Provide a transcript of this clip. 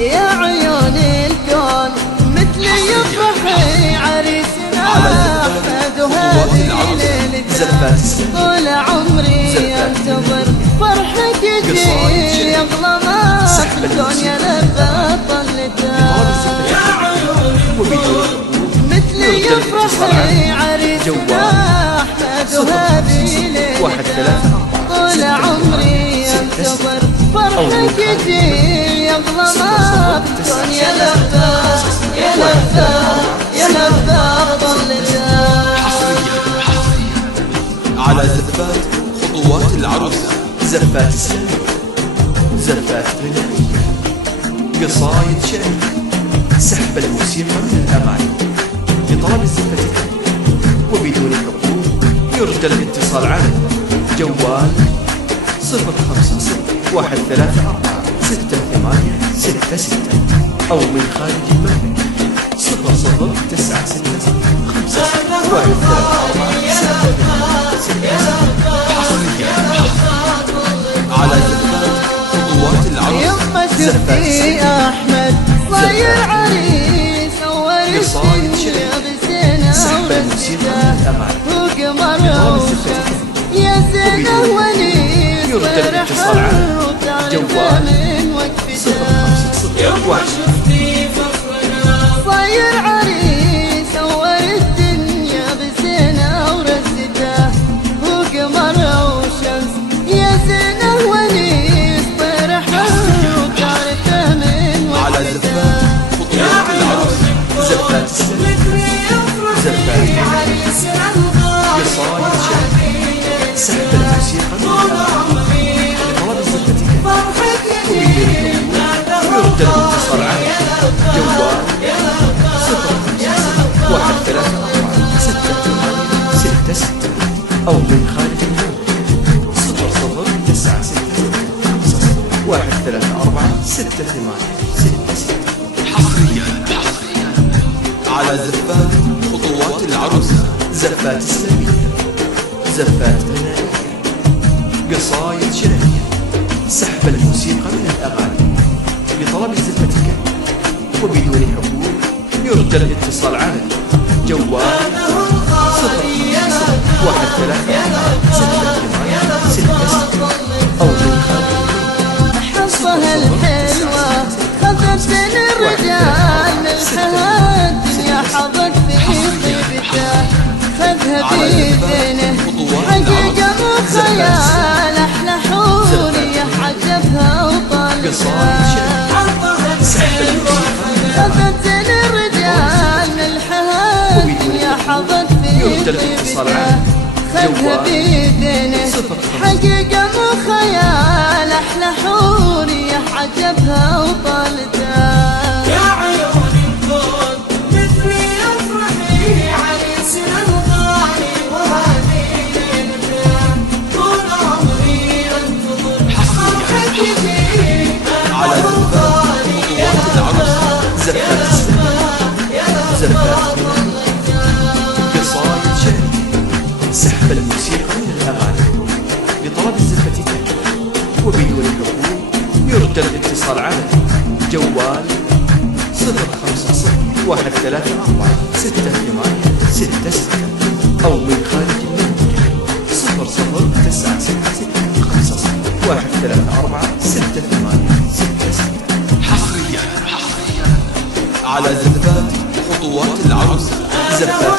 يا عيون الكون مثلي يفرحي عريسنا أحمد وهذه ليلته طول عمري انتظر فرحك يجي يغلى ما الدنيا لبى طلته يا عيون مثلي يفرحي عريسنا أحمد وهذه ليلته طول عمري انتظر فرحك يجي يغلى ما الدنيا لبى يا لبى يا لبى طلته على زفات خطوات العروسة، زفات إسلامية، زفات غنائية، قصايد شعرية، سحب الموسيقى من الأغاني بطلب الزفة وبدون حقوق. يرجى الاتصال على جوال 05013468666 أو من خارج المملكة 00961 على زفات خطوات العروس. يما شفتي أحمد صاير عريس قصايد ورثني شعرية، بزينة سحب الموسيقى من ورثته الأغاني وقمر وشمس يا زينة ونيس يرجى الاتصال على جوال من وقفته 05001 صاير عريس نور الدنيا بزينة ورثته وقمر وشمس يا زينة ونيس فرحة وتعرفه من على وقفته زفات خطوات العروس، زفات إسلامية، زفات قصايد شعرية، سحب الموسيقى من الأغاني لطلب الزفة ويرجى الاتصال على جوال 050134686 أو من خارج المملكة 00961346866 حصريا على زفات خطوات العروسة، زفات إسلامية، زفات غنائية، قصايد شعرية، سحب الموسيقى من الأغاني بطلب الزفة وبدون حقوق. يرجى الاتصال على جوال 010134686 أو من خارج حظها الحلوة خذت بين الرجال ملحها الدنيا حظت في طيبته خذها بيدينه حقيقة مو خيال أحلى حورية حجبها وطالتها خذت بين الرجال ملحها الدنيا حظت في طيبته خذها بيدينه حقيقة مو خيال أحلى حورية حجبها وطالتها يا عيون الكون مثلي افرحي عريسنا الغالي وهذه ليلته طول عمري انتظر فرحك يجي على زفات خطوات العروس، زفات إسلامية، زفات غنائية، قصايد شعرية، سحب الموسيقى من الأغاني لطلب الزفة وبدون حقوق. يرجى الاتصال على جوال 05013468666 أو من خارج المملكة 00961346866 حصريا على زفات خطوات العروس، زفات